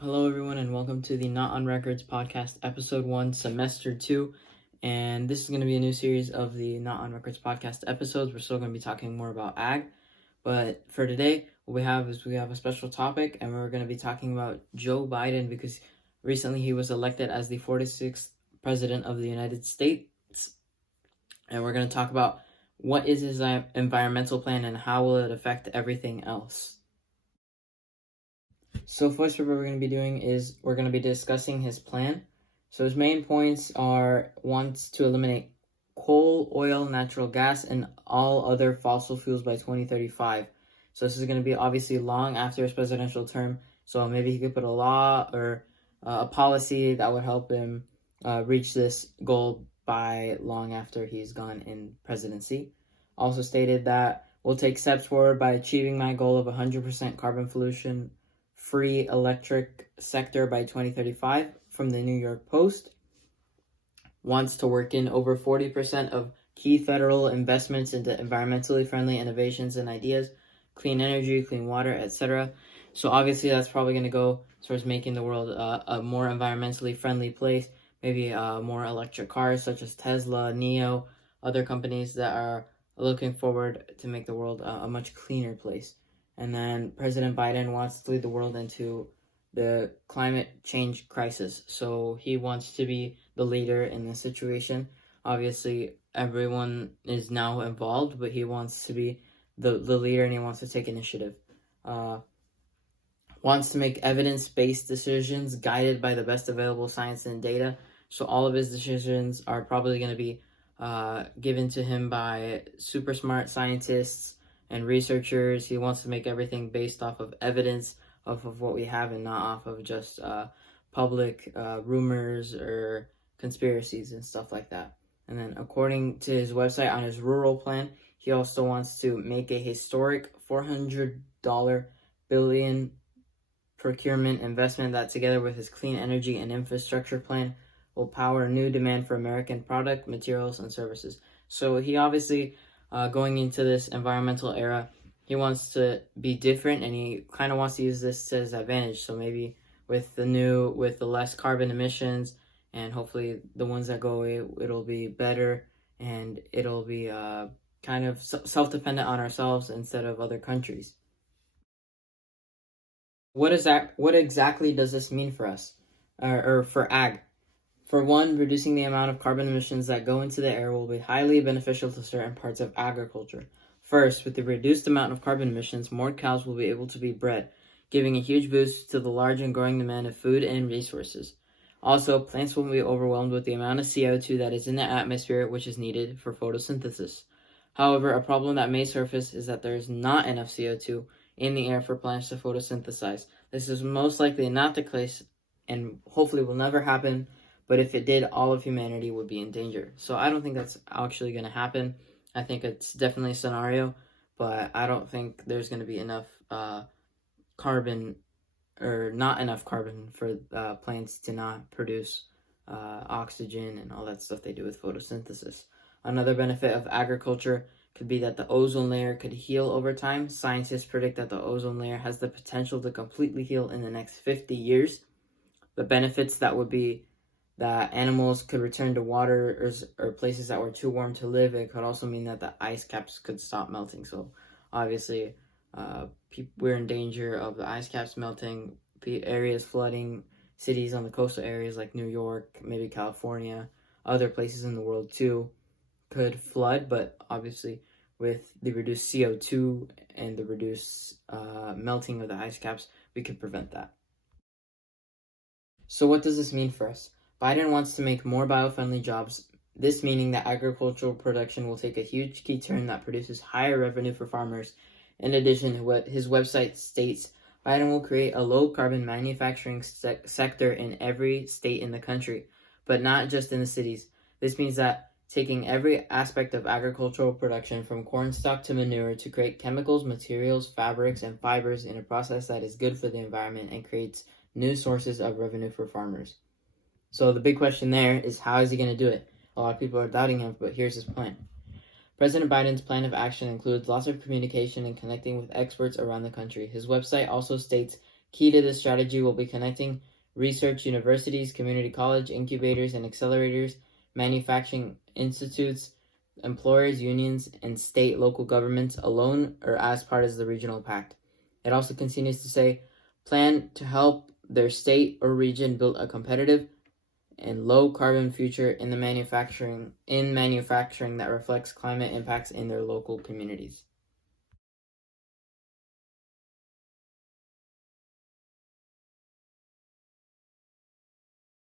Hello, everyone, and welcome to the Not on Records podcast, episode 1, semester 2. And this is going to be a new series of the Not on Records podcast episodes. We're still going to be talking more about ag, but for today, what we have a special topic, and we're going to be talking about Joe Biden because recently he was elected as the 46th president of the United States. And we're going to talk about what is his environmental plan and how will it affect everything else. So first what we're going to be doing is we're going to be discussing his plan. So his main points are wants to eliminate coal, oil, natural gas, and all other fossil fuels by 2035. So this is going to be obviously long after his presidential term. So maybe he could put a law or a policy that would help him reach this goal by long after he's gone in presidency. Also stated that we'll take steps forward by achieving my goal of 100% carbon pollution free electric sector by 2035 from the New York Post. Wants to work in over 40% of key federal investments into environmentally friendly innovations and ideas, clean energy, clean water, etc. So obviously that's probably going to go towards making the world a more environmentally friendly place, maybe more electric cars such as Tesla, NIO, other companies that are looking forward to make the world a much cleaner place. And then President Biden wants to lead the world into the climate change crisis. So he wants to be the leader in this situation. Obviously, everyone is now involved, but he wants to be the leader and he wants to take initiative. Wants to make evidence-based decisions guided by the best available science and data. So all of his decisions are probably going to be given to him by super smart scientists and researchers. He wants to make everything based off of evidence, off of what we have, and not off of just public rumors or conspiracies and stuff like that. And then according to his website on his rural plan, he also wants to make a historic $400 billion procurement investment that, together with his clean energy and infrastructure plan, will power new demand for American product, materials, and services. So he obviously, going into this environmental era, he wants to be different, and he kind of wants to use this to his advantage. So maybe with the less carbon emissions, and hopefully the ones that go away, it'll be better, and it'll be kind of self-dependent on ourselves instead of other countries. What exactly does this mean for us, or for ag? For one, reducing the amount of carbon emissions that go into the air will be highly beneficial to certain parts of agriculture. First, with the reduced amount of carbon emissions, more cows will be able to be bred, giving a huge boost to the large and growing demand of food and resources. Also, plants won't be overwhelmed with the amount of CO2 that is in the atmosphere, which is needed for photosynthesis. However, a problem that may surface is that there is not enough CO2 in the air for plants to photosynthesize. This is most likely not the case and hopefully will never happen, but if it did, all of humanity would be in danger. So I don't think that's actually going to happen. I think it's definitely a scenario, but I don't think there's going to be enough carbon, or not enough carbon for plants to not produce oxygen and all that stuff they do with photosynthesis. Another benefit of agriculture could be that the ozone layer could heal over time. Scientists predict that the ozone layer has the potential to completely heal in the next 50 years. The benefits that would be that animals could return to water or places that were too warm to live. It could also mean that the ice caps could stop melting. So obviously, we're in danger of the ice caps melting, areas flooding, cities on the coastal areas like New York, maybe California, other places in the world too could flood. But obviously, with the reduced CO2 and the reduced melting of the ice caps, we could prevent that. So what does this mean for us? Biden wants to make more bio-friendly jobs, this meaning that agricultural production will take a huge key turn that produces higher revenue for farmers. In addition, what his website states, Biden will create a low-carbon manufacturing sector in every state in the country, but not just in the cities. This means that taking every aspect of agricultural production, from corn stalk to manure, to create chemicals, materials, fabrics, and fibers in a process that is good for the environment and creates new sources of revenue for farmers. So the big question there is, how is he going to do it? A lot of people are doubting him, but here's his plan. President Biden's plan of action includes lots of communication and connecting with experts around the country. His website also states Key to this strategy will be connecting research universities, community college, incubators and accelerators, manufacturing institutes, employers, unions, and state local governments alone or as part of the regional pact. It also continues to say, plan to help their state or region build a competitive and low carbon future in manufacturing that reflects climate impacts in their local communities.